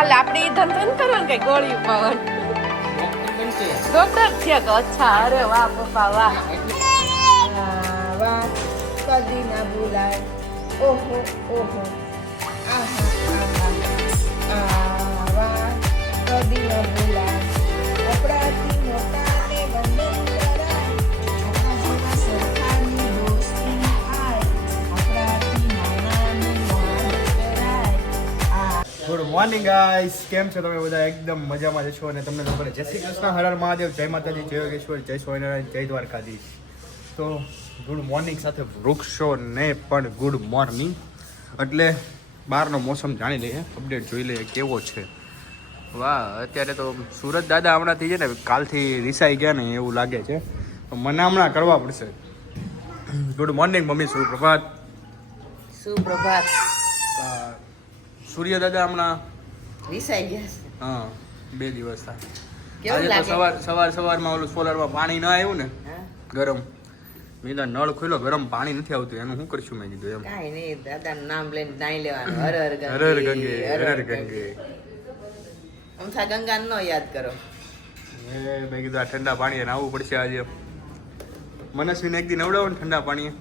હાલ આપણે ઈ ધંધો કરવાનું કઈ ગોળી પાવન ડોક્ટર છે કે અચ્છા અરે વાહ પપ્પા વાહ વાહ કદી ના ભૂલાય ઓહો ઓહો વાહ કદી ના ભૂલાય આપણાથી મોટાને વંદન કરાય આપણા જેવા સરખાની દોસ્તી આય આપણાથી નાનાને મોહન કરાય ગુડ મોર્નિંગ ગાઈસ, કેમ છો તમે બધા? એકદમ મજામાં જ છો અને તમને લોકોને જય શ્રી કૃષ્ણ, હર હર મહાદેવ, જય માતાજી, જય યોગેશ્વર, જય સ્વામિનારાયણ, જય દ્વારકાધીશ. તો ગુડ મોર્નિંગ સાથે વૃક્ષોને પણ ગુડ મોર્નિંગ. એટલે બહારનો મોસમ જાણી લઈએ, અપડેટ જોઈ લઈએ કેવો છે. વાહ, અત્યારે તો સુરત દાદા હમણાંથી છે ને કાલથી રિસાઈ ગયા ને એવું લાગે છે, તો મને હમણાં કરવા પડશે. ગુડ મોર્નિંગ મમ્મી, સુપ્રભાત. સુપ્રભાત. સૂર્ય દાદા હમણાં વિસાઈ ગયા છે. હા, 2 દિવસ થાય. કેવું આજે તો લાગે? સવારમાં ઓલું સોલારમાં પાણી ન આવ્યું ને હા? ગરમ, મેં કીધું નળ ખોલ્યો, ગરમ પાણી નથી આવતું, એનું શું કરશું મેં કીધું એમ. કાંઈ નહીં, દાદાનું નામ લઈને નાઈ લેવાનું. હર હર ગંગે, હર હર ગંગે, હર હર ગંગે. અમથા ગંગા ન યાદ કરો. મેં કીધું આ ઠંડા પાણીએ નાહવું પડશે આજે. મનસ્વીને એક દી નવડાવો ને ઠંડા પાણીએ.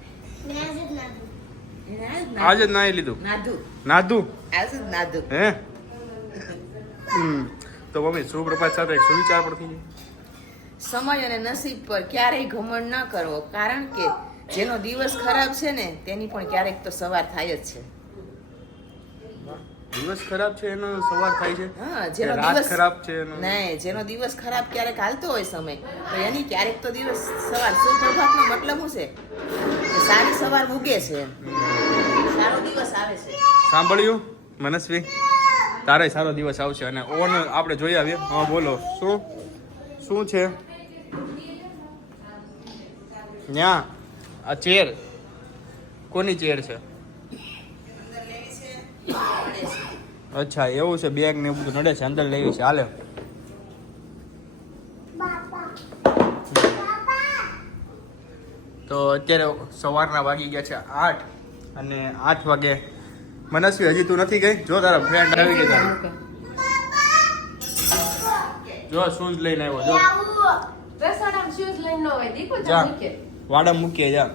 આજે જ નાહી લીધું. નાધું આજ જ નાધું. હે તો મમ્મી સુપ્રભાત સાથે એક સુવિચાર પણ થઈ જાય. સમય અને નસીબ પર ક્યારેય ઘમંડ ન કરવો, કારણ કે જેનો દિવસ ખરાબ છે ને તેની પણ ક્યારેક તો સવાર થાય જ છે. દિવસ ખરાબ છે એનો સવાર થાય છે. હા, જેનો રાત દિવસ ખરાબ છે એનો નહીં, જેનો દિવસ ખરાબ ક્યારેક હાલતો હોય સમય, તો એની ક્યારેક તો દિવસ સવાર. સુપ્રભાતનો મતલબ શું છે? કે સારી સવાર ઉગે છે એમ. સારો દિવસ આવે છે. સાંભળ્યું મનસ્વી? તારે સારો દિવસ આવશે. અને ઓન આપણે જોઈ આવીએ. હા બોલો, શું છે ન્યા? આ ચેર કોની ચેર છે? અચ્છા એવું છે, બેગ ને એવું બધું નડે છે, અંદર લેવી છે. હાલે તો અત્યારે સવારના વાગી ગયા છે 8 અને 8 વાગે મનસ્વી હજી તું નથી ગઈ? જો તારા ફ્રેન્ડ આવી ગયા. જો શૂઝ લઈને આવ્યો. જો રસોડામાં શૂઝ લઈને ન હોય, દીકુ જા જા મૂકે. વાડા મૂકીએ, જા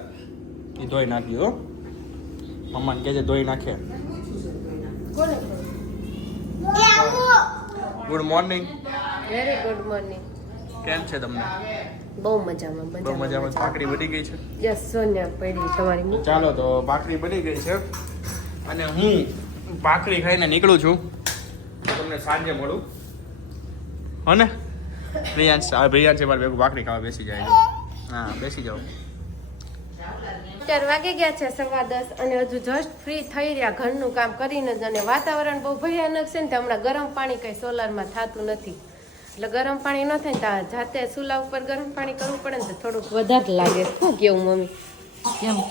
એ ધોઈ નાખ્યો. મમ્માને કહેજે ધોઈ નાખે. કોને? Good morning. Very good morning. કેમ છે તમને? બહુ મજામાં. બહુ મજામાં. ભાખરી બની ગઈ છે? યસ, સોનિયા પડી તમારી. તો ચાલો, તો ભાખરી બની ગઈ છે અને હું ભાખરી ખાઈને નીકળું છું. તમને સાંજે મળું. હો ને પ્રિયાંશ? પ્રિયાંશ છે મારે ભેગું ભાખરી ખાવા બેસી જાય. હા, બેસી જાઓ. 4 વાગી ગયા છે, 10:15, અને હજુ જસ્ટ ફ્રી થઈ રહ્યા ઘરનું કામ કરીને જ. અને વાતાવરણ બહુ ભયાનક છે ને, તો હમણાં ગરમ પાણી કંઈ સોલારમાં થતું નથી. એટલે ગરમ પાણી ન થાય ને તો જાતે ચૂલા ઉપર ગરમ પાણી કરવું પડે ને, તો થોડુંક વધારે લાગે. શું કેવું મમ્મી?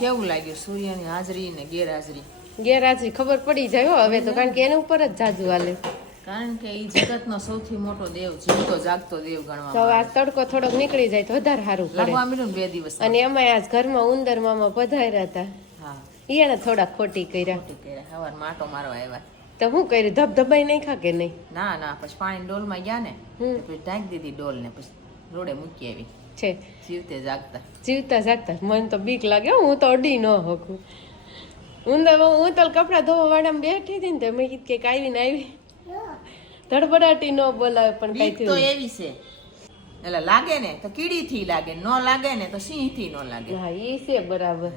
કેવું લાગ્યું સૂર્યની હાજરી ને ગેરહાજરી? ગેરહાજરી ખબર પડી જાય હો હવે તો, કારણ કે એના ઉપર જ જાજુ હાલે. કારણ કે એ જગતનો સૌથી મોટો દેવ, જીવતો જાગતો દેવ તો ગણવામાં આ તડકો થોડોક નીકળી જાય તો વધારે સારું પડે. લાગવા મળ્યું ને 2 દિવસ. અને એમાં આજ ઘરમાં ઉંદર મામા પધાર્યા હતા, હા, એને થોડા ખોટી કર્યા. ખોટી કર્યા. સવાર માટો મારવા આવ્યા. તો શું કર્યું? ધબધબાઈ નહીં ખા કે નહીં? ના, પછી પાણી ડોલમાં ગયા ને, હમ. પછી ઢાંકી દીધી ડોલ ને, પછી રોડે મૂકી આવી. છે જીવતે જાગતા. જીવતા જાગતા. મને તો બીક લાગે હો, હું તો અડી ન હકું. હું તો કપડાં ધોવા વાળામાં બેઠી હતી ને, તો મેં કીધું કે આવીને આવી ધડબડાટી ન બોલાવે, પણ કઈ બીક તો થયું. એવી છે, એટલે લાગે ને તો કીડી થી લાગે, ન લાગે ને તો સિંહ થી ન લાગે. હા, એ છે બરાબર.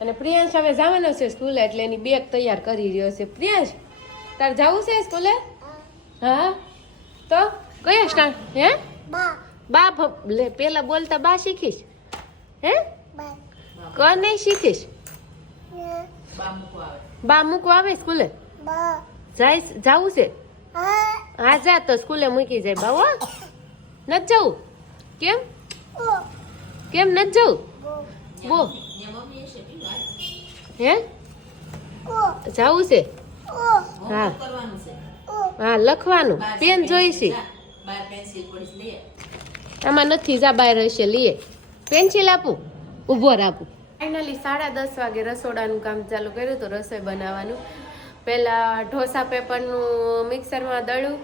અને પ્રિયાંશ હવે જવાનો છે સ્કૂલે, એટલે એની બેગ તૈયાર કરી રહ્યો છે. પ્રિયાંશ, તાર જવું છે સ્કૂલે? હા, તો કયા સ્ટાન્ડ? હે બા લે, પેલા બોલતા બા શીખીશ? હે ક નહીં શીખીશ? બા મૂકવા આવે સ્કૂલે? જવું છે? હા જા, તો સ્કૂલે મૂકી જાય બા. હો, નથી જવું? કેમ નથી જવું? બો હે જવું છે? હા હા, લખવાનું પેન જોઈશે. આમાં નથી, જા બહાર હશે, લઈએ પેન્સિલ આપું, ઊભો રાખું. ફાઇનલી 10:30 વાગે રસોડાનું કામ ચાલુ કર્યું તો રસોઈ બનાવવાનું. પહેલાં ઢોસા પેપરનું મિક્સરમાં દળ્યું,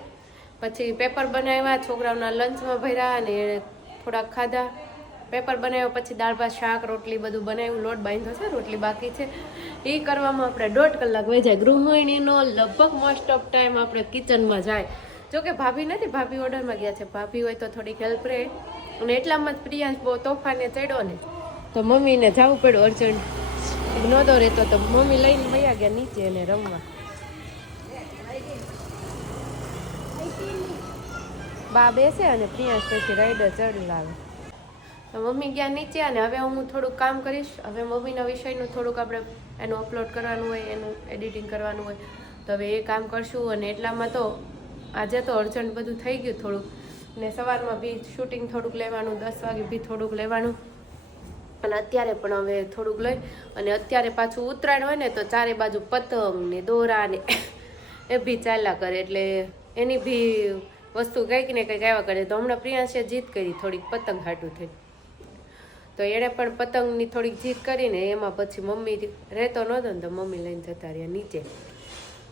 પછી પેપર બનાવ્યા, છોકરાઓના લંચમાં ભર્યા અને થોડાક ખાધા. પેપર બનાવ્યો, પછી દાળ ભાત શાક રોટલી બધું બનાવ્યું, લોટ બાંધ્યો છે, રોટલી બાકી છે. એ કરવામાં આપણે 1.5 કલાક વહી જાય. ગૃહિણીનો લગભગ મોસ્ટ ઓફ ટાઈમ આપણે કિચનમાં જાય. જોકે ભાભી નથી, ભાભી ઓર્ડરમાં ગયા છે. ભાભી હોય તો થોડીક હેલ્પ રહે. અને એટલામાં જ પ્રિયાંશ બહુ તોફાને ચડ્યો ને તો મમ્મીને જવું પડ્યું અર્જન્ટ. નહોતો રહેતો તો મમ્મી લઈને વયા ગયા નીચે એને રમવા. બા બેસે અને પ્રિયાંશ પછી રાઈડર ચડાવે. મમ્મી ગયા નીચે અને હવે હું થોડુંક કામ કરીશ. હવે મમ્મીના વિષયનું થોડુંક આપણે એનું અપલોડ કરવાનું હોય, એનું એડિટિંગ કરવાનું હોય તો હવે એ કામ કરશું. અને એટલામાં તો આજે તો અર્જન્ટ બધું થઈ ગયું થોડુંક. ને સવારમાં બી શૂટિંગ થોડુંક લેવાનું, 10 વાગે બી થોડુંક લેવાનું, અને અત્યારે પણ હવે થોડુંક લઈ. અને અત્યારે પાછું ઉત્તરાયણ હોય ને તો ચારે બાજુ પતંગ ને દોરા ને એ બી ચાલ્યા કરે, એટલે એની બી વસ્તુ કંઈક ને કંઈક આવ્યા કરે. તો હમણાં પ્રિયાંશે જીત કરી થોડીક પતંગ હાટું થઈ, તો એણે પણ પતંગની થોડીક જીત કરીને એમાં પછી મમ્મી રહેતો નહોતો ને તો મમ્મી લઈને જતા રહ્યા નીચે.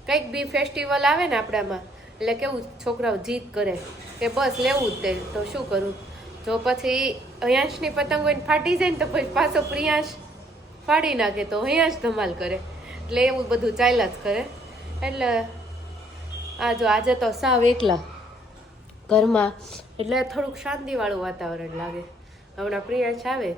કંઈક બી ફેસ્ટિવલ આવે ને આપણામાં એટલે કેવું છોકરાઓ જીત કરે કે બસ લેવું જ તે, તો શું કરું. જો પછી હયાંશની પતંગ હોય ને ફાટી જાય ને તો પછી પાછો પ્રિયાંશ ફાડી નાખે તો હયાંશ ધમાલ કરે, એટલે એવું બધું ચાલ્યા જ કરે. એટલે આ જો આજે તો સાવ એકલા ઘરમાં, એટલે થોડુંક શાંતિવાળું વાતાવરણ લાગે. હમણાં પ્રિયાંશ આવે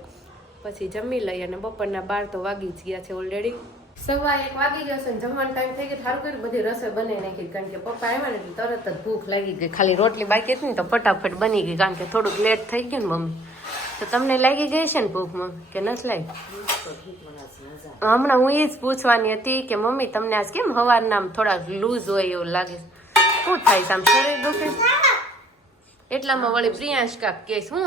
પછી જમી લઈએ, અને બપોરના 12 તો વાગી જ ગયા છે ઓલરેડી. 1:15 વાગી ગયો છે ને જમવાનો ટાઈમ થઈ ગયો. સારું કર્યું બધી રસોઈ બનાવી નાખી, કારણ કે પપ્પા આવ્યા ને એટલે તરત જ ભૂખ લાગી ગઈ. ખાલી રોટલી બાકી હતી ને તો ફટાફટ બની ગઈ, કારણ કે થોડુંક લેટ થઈ ગયું ને મમ્મી. તો તમને લાગી ગઈ છે ને ભૂખ મમ્મી કે નથી લાગી? હમણાં હું એ જ પૂછવાની હતી કે મમ્મી તમને આજ કેમ સવારના આમ થોડાક લૂઝ હોય એવું લાગે, શું થાય છે આમ શરીર દુખે? એટલામાં વળી પ્રિયાંશ કાક કે શું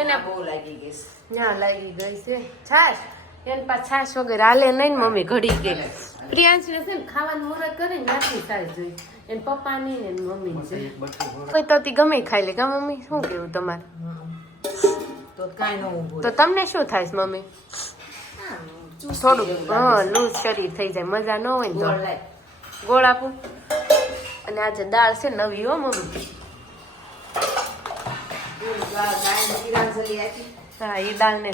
એને બહુ લાગી ગઈ છે. ના લાગી ગઈ છે છાશ. એને પાછ છાશ વગર હાલે નહીં ને મમ્મી ઘડી ગઈ. પ્રિયાંશને છે ને ખાવાનું મુહૂર્ત કરે ને નાખી છાશ જોઈ, એને પપ્પાની ને મમ્મી જોઈ. કોઈ તો ગમે ખાઈ લે કા મમ્મી? શું કેવું તમારે? તો કાંઈ ન ઊભું તો તમને શું થાય છે મમ્મી? થોડુંક લૂઝ શરીર થઈ જાય, મજા ન હોય ને તો ગોળ આપું. અને આજે દાળ છે નવી હો મમ્મી. હા એ દાળ ને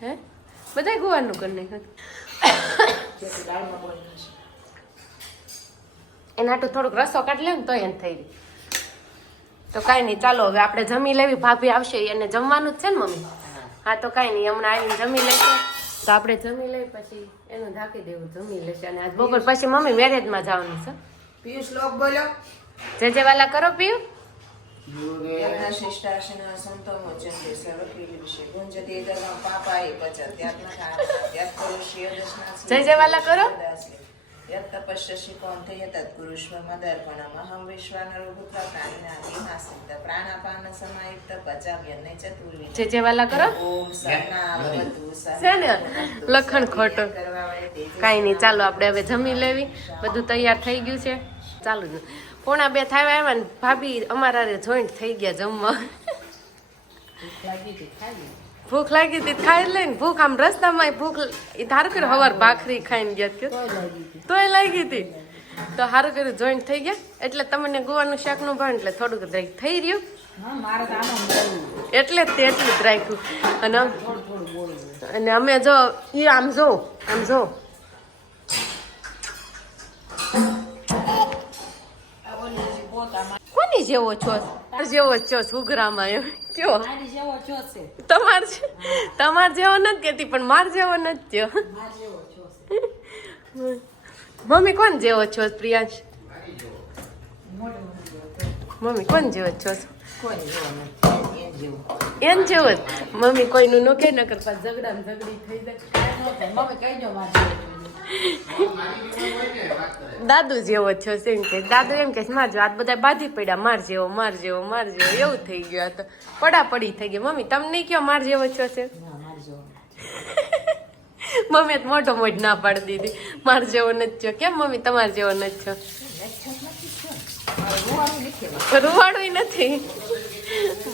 હે બધા ગુવારનું કરી નાખ્યું. એના હાટું થોડુંક રસો કાઢી લે ને તો એને થઈ ગઈ. તો કાંઈ નહીં, ચાલો હવે આપણે જમી લેવી. ભાભી આવશે એને જમવાનું જ છે ને મમ્મી? હા તો કાંઈ નહીં, હમણાં આવીને જમી લેશે તો આપણે જમી લઈ પછી એનું ઢાંકી દેવું, જમી લેશે. અને આજ બપોર પછી મમ્મી મેરેજમાં જવાનું છે. પિયુષ શ્લોક બોલ્યો. જે વાલા કરો પીયું. જય વાલા કરો. જે વાલા કરો છે ને લખણ ખોટો. કાંઈ નહીં, ચાલો આપણે હવે જમી લેવી. બધું તૈયાર થઈ ગયું છે. ચાલુ 1:45 આવ્યા ને ભાભી અમારા જોઈન્ટ થઈ ગયા જમવા. ભૂખ લાગી હતી ખાઈ લઈને. ભૂખ આમ રસ્તામાં ભૂખ ધારું કર્યું, હવાર ભાખરી ખાઈને ગયા તોય લાગી હતી. તો સારું કર્યું જોઈન્ટ થઈ ગયા. એટલે તમને ગુવાનું શાકનું ભાવ એટલે થોડુંક થઈ રહ્યું, એટલે જ તેટલું જ રાખ્યું. અને અમે જો એ આમ જો કોની જેવો છો? જેવો છો સુગરામાં એમ કયો? તમાર જેવો નથી કેતી, પણ માર જેવો નથી થયો. મમ્મી કોણ જેવો છો પ્રિયાંશ? મમ્મી કોણ જેવો છો? એમ જેવો જ મમ્મી. કોઈનું નો કે ન કરતા ઝઘડી થઈ જાય. મમ્મી કઈ દો દાદુ જેવો છો એમ કે. દાદુ એમ કે માર જેવો. આ બધા બાધી પડ્યા માર જેવો એવું થઈ ગયું. આ તો પડી થઈ ગઈ. મમ્મી તમને કયો માર જેવો છો છે? મમ્મી મોટો ના પાડી દીધી, માર જેવો નથી થયો. કેમ મમ્મી તમાર જેવો નથી થયો? રૂવાડું નથી,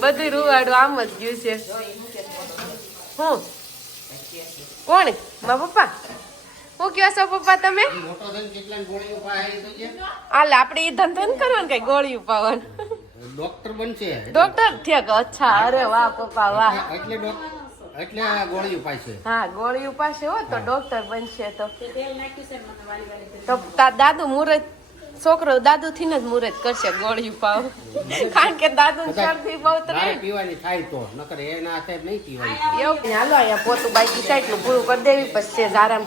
બધું રૂવાડું આમ જ ગયું છે. હું કોણ મારા પપ્પા હું કયો છો પપ્પા તમે હાલ આપણે એ ધંધો નથી કરવાનો કઈ ગોળીઓ પાવાનું ડોક્ટર બનશે ડોક્ટર થયા કે અચ્છા અરે વાહ પપ્પા વાહ એટલે ગોળીઓ પાશે હા ગોળીઓ પાસે હોય તો ડોક્ટર બનશે તો તાર દાદુ મુરત છોકરો દાદુ થી જ મુરત કરશે ગોળીઓ પાવ કારણ કે દાદુ શરદી બહુ મારે પીવાની થાય તો નકર એના હાથે નહીં પીવાની એવું હાલો અહીંયા પોતું બાકી થાય એટલું પૂરું કરી દેવી પછી આરામ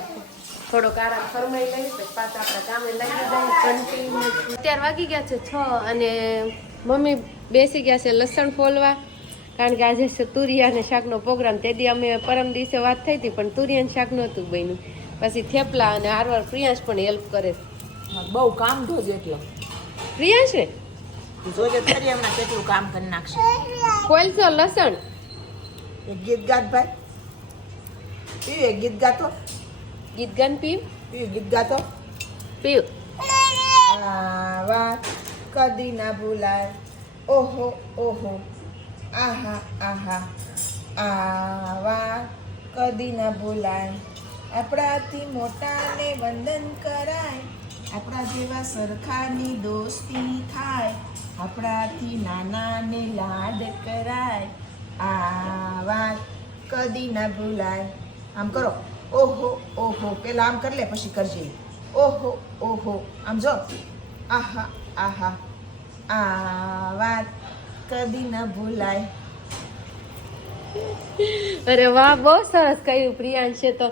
થોડોક આરામ ફરમાઈ લેવી પછી પાછા આપણા કામે લાગી જાય કન્ટિન્યુ 11 વાગી ગયા છે 6 અને મમ્મી બેસી ગયા છે લસણ ફોલવા કારણ કે આજે છે તુરિયા શાકનો પ્રોગ્રામ તે દી અમે પરમ દિવસે વાત થઈ હતી પણ તુરિયાનું શાક નહોતું બન્યું પછી થેપલા અને આરવાર પ્રિયાંશ પણ હેલ્પ કરે બહુ કામ ધોજ એટલો પ્રિયાંશ ને જોજે ફરી હમણાં કેટલું કામ કરી નાખશે ખોલશો લસણ એક ગીત ગાત ભાઈ પીવું એક ગીત ગાતો ગીત ગાન પીવ ગીત ગાતો પીવ આ વાત કદી ના ભૂલાય ઓહો ઓહો આહા આહા આ વાત કદી ના ભૂલાય આપણાથી મોટાને વંદન કરાય આપણા જેવા સરખાની દોસ્તી થાય આપણાથી નાનાને લાડ કરાય આ વાત કદી ના ભૂલાય આમ કરો ઓહો ઓહો પેલા આમ કરી લે પછી કરજે ઓહો ઓહો આમ જો આહા આહા આ વાત કદી ના ભૂલાય અરે વાહ બહુ સરસ કહ્યું પ્રિયાંશે તો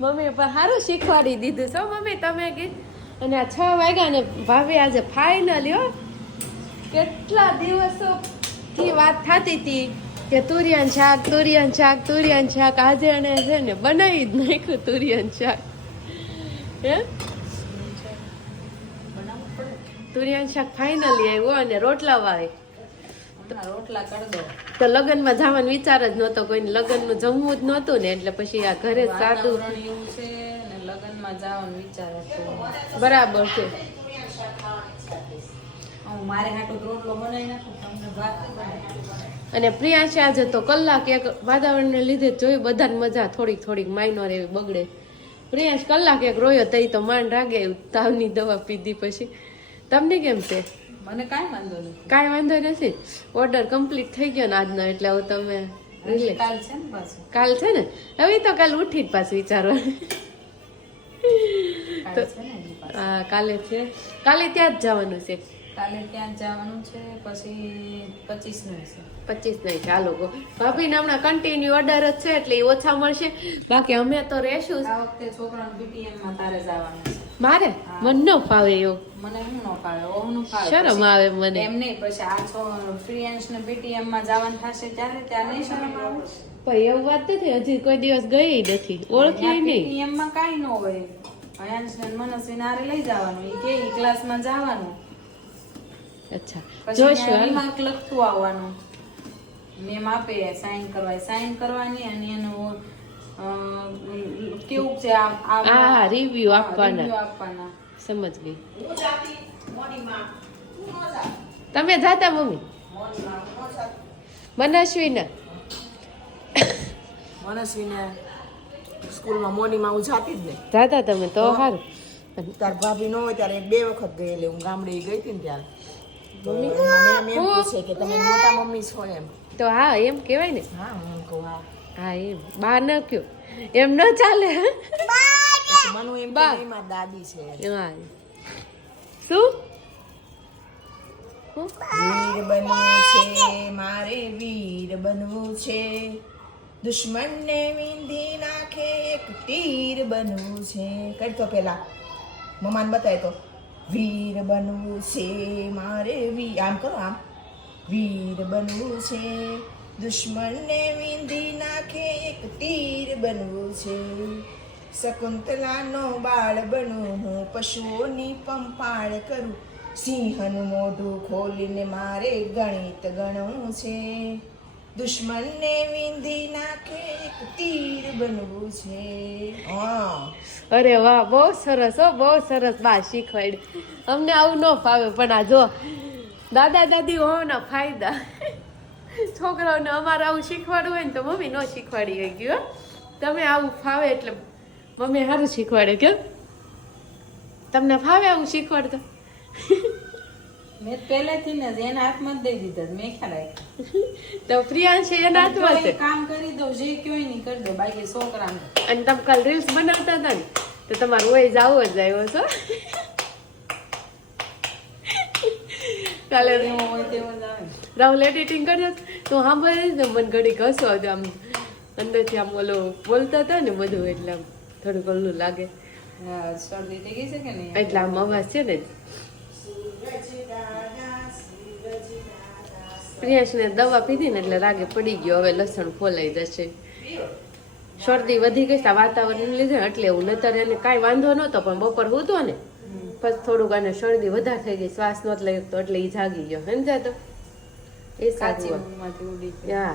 મમ્મી પણ સારું શીખવાડી દીધું છો મમ્મી તમે ગીત અને આ 6 વાગ્યા ને ભાભી આજે ફાઇનલ હો કેટલા દિવસોથી વાત થતી હતી કે તુરિયાન શાક આજે અને છે ને બનાવી જ નાખ્યું તુરિયાન શાક હે તુરિયાન શાક ફાઇનલી આવ્યું અને રોટલા વાવે રોટલા કરી દો તો લગ્નમાં જવાનો વિચાર જ નહોતો કોઈને લગ્નનું જમવું જ નહોતું ને એટલે પછી આ ઘરે જ સાદું એવું છે ને લગ્નમાં જવાનો વિચાર હતો બરાબર છે હું મારે હાટું રોટલો બનાવી નાખું તમને ભાત અને પ્રિયાંશે આજે તો કલાક એક વાતાવરણને લીધે જોયું બધાને મજા થોડીક માઇનોર એવી બગડે પ્રિયાંશ કલાક એક રોયો તઈ તો માંડ રાગે તાવની દવા પીધી પછી તમને કેમ છે મને કાંઈ વાંધો નહીં કાંઈ વાંધો નથી ઓર્ડર કમ્પ્લીટ થઈ ગયો ને આજનો એટલે હવે તમે રિલેક્સ કાલ છે ને પાછું કાલ છે ને હવે તો કાલ ઉઠી જ પાછું વિચારવાનું કાલ છે ને હજી પાછું. હા કાલે છે કાલે ત્યાં જ જવાનું છે કાલે ત્યાં જ જવાનું છે પછી 25 નું છે 25 નહીં ચાલો ગો ભાભીને હમણાં કન્ટિન્યુ ઓર્ડર જ છે એટલે એ ઓછા મળશે બાકી અમે તો રહેશું જ. આ વખતે છોકરાને BTM માં તારે જવાનું છે મારે મન ન ફાવે એવું મને શું ન ફાવે ઓહનું ફાવે શરમ આવે મને એમ નહીં પછી આ ફ્રીએન્સ ને BTM માં જવાનું થશે ત્યારે ત્યાં નહીં શરમ આવે પણ એવું વાત નથી હજી કોઈ દિવસ ગઈ નથી ઓળખી નહીં BTM માં કાંઈ ન હોય હયાંશ ને મનસ્વી નારે લઈ જવાનું એ કે ઈ ક્લાસમાં જવાનું અચ્છા પછી જોશું ત્યાં હાલ. માર્ક લખતું આવવાનું મેમ આપે સાઈન કરવાની અને એનું કેવું છે હા રિવ્યુ આપવાના review આપવાના સમજ ગઈ તમે જાતા મમ્મી મનસ્વીના મનસ્વીને સ્કૂલમાં મોર્નિંગમાં હું જાતી જ ને જાતા તમે તો સારું તાર ભાભી ન હોય ત્યારે 2 વખત ગયેલી હું ગામડે ગઈ હતી ને ત્યારે મમ્મી મેમ એમ પૂછે કે તમે મોટા મમ્મી છો એમ તો હા એમ કહેવાય ને હા હું કહું હા હા એમ બા ન કયો એમ ન ચાલે પછી મનુ એમ કે બા. નહીં, મારી દાદી છે હા શું વીર બનવું છે મારે વીર બનવું છે દુશ્મનને વિંધી નાખે એક તીર બનવું છે કરતો પેલા મમ્માને બતાય તો વીર બનવું છે મારે આમ કરો આમ વીર બનવું છે દુશ્મનને વિંધી નાખે એક તીર બનવું છે શકુંતલાનો બાળ બનું હું પશુઓની પંપાળ કરું સિંહનું મોઢું ખોલીને મારે ગણિત ગણવું છે દુશ્મનને વિંધી નાખે એક તીર બનવું છે હા અરે વાહ બહુ સરસ હો બહુ સરસ બા શીખવાડ અમને આવું ન ફાવે પણ આ જો દાદા દાદી હોવાના ફાયદા છોકરાઓને અમારે આવું શીખવાડવું હોય ને તો મમ્મી ન શીખવાડી ગઈ ગયું તમે આવું ફાવે એટલે મમ્મી સારું શીખવાડે કે તમને ફાવે આવું શીખવાડતો મેં પહેલેથી ને જ એના હાથમાં જ દઈ દીધા મેં ખ્યાલ તો પ્રિયાંશ એના હાથમાં છે કામ કરી દઉં જે કયો નહીં કરી દે બાકી છોકરાને અને તમે કાલ રીલ્સ બનાવતા હતા ને તો તમારું વય જ આવો જ આવ્યો છો કાલે જેવો હોય તેવો જ આવે રાહુલ એડિટિંગ કર્યો તો સાંભળે ને મને ઘડી હસો આમ અંદરથી આમ ઓલો બોલતા હતા ને બધું એટલે આમ થોડુંક ઓલું લાગે હા શરદી થઈ ગઈ છે કે નહીં એટલે આમ અવાજ છે ને પ્રિયાંશને દવા પીધી ને એટલે રાગે પડી ગયો હવે લસણ ફોલાઈ જશે શરદી વધી ગઈ વાતાવરણ લીધે એટલે એવું નતર એને કાંઈ વાંધો નહોતો પણ બપોર હતો ને પછી થોડુંક આને શરદી વધારે થઈ ગઈ શ્વાસ નહોતો લઈ તો એટલે એ જાગી ગયો સમજાતો એ સાચું માંથી ઉડી હા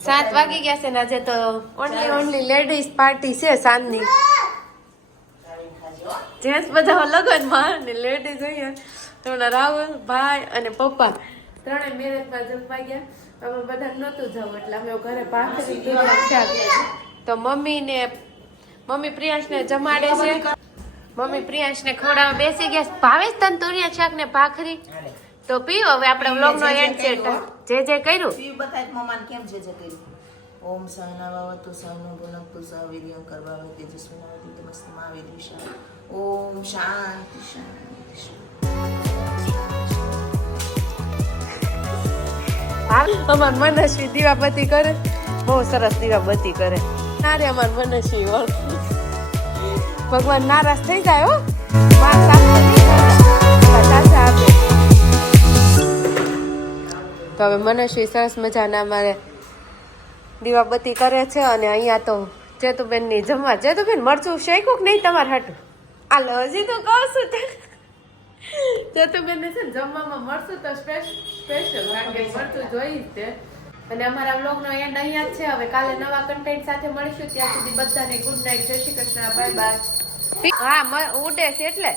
7 વાગી ગયા છે ને આજે તો ઓનલી લેડીઝ પાર્ટી છે સાંજની જેન્ટ્સ બધા લગનમાં ને લેડીઝ અહીંયા તો રાહુલ ભાઈ અને પપ્પા ત્રણે મેરેજમાં જમવા ગયા અમે બધા નહોતું જવું એટલે અમે ઘરે ભાખરી તો મમ્મી પ્રિયાંશને જમાડે છે મમ્મી પ્રિયાંશને ખવડાવવા બેસી ગયા ભાવે તન તુરિયા શાક ને ભાખરી તો પીવો હવે આપણે વ્લોગનો એન્ડ છે જે કર્યું પીવ બતાય મમ્માને કેમ છે જે કર્યું ઓમ સહના ભવતુ સહનો ભુનક્તુ સહ વીર્યં કરવાવહै તેજસ્વીનાવતી તમસ્તમા વિદ્વિષા ઓમ શાંતિ શાંતિ અમાર મનસ્વી દીવાબત્તી કરે બહુ સરસ દીવાબત્તી કરે ના રે અમાર મનસ્વી ભગવાન નારાજ થઈ જાય હો માર આપે તો હવે મનસ્વી સરસ મજાના અમારે દીવાબત્તી કરે છે અને અહીંયા તો ચેતુબેનની જમવા ચેતુબેન મરચું શેકું કે નહીં તમારે હાટું આલો હજી તો કહું છું ચેતુબેનને છે ને જમવામાં મળશું તો સ્પેશિયલ કારણ કે મળતું જોઈ જ તે અને અમારા વ્લોગનો એન્ડ અહીંયા જ છે હવે કાલે નવા કન્ટેન્ટ સાથે મળીશું ત્યાં સુધી બધાને ગુડ નાઇટ જય શ્રી કૃષ્ણ બાય બાય હા ઉડે છે એટલે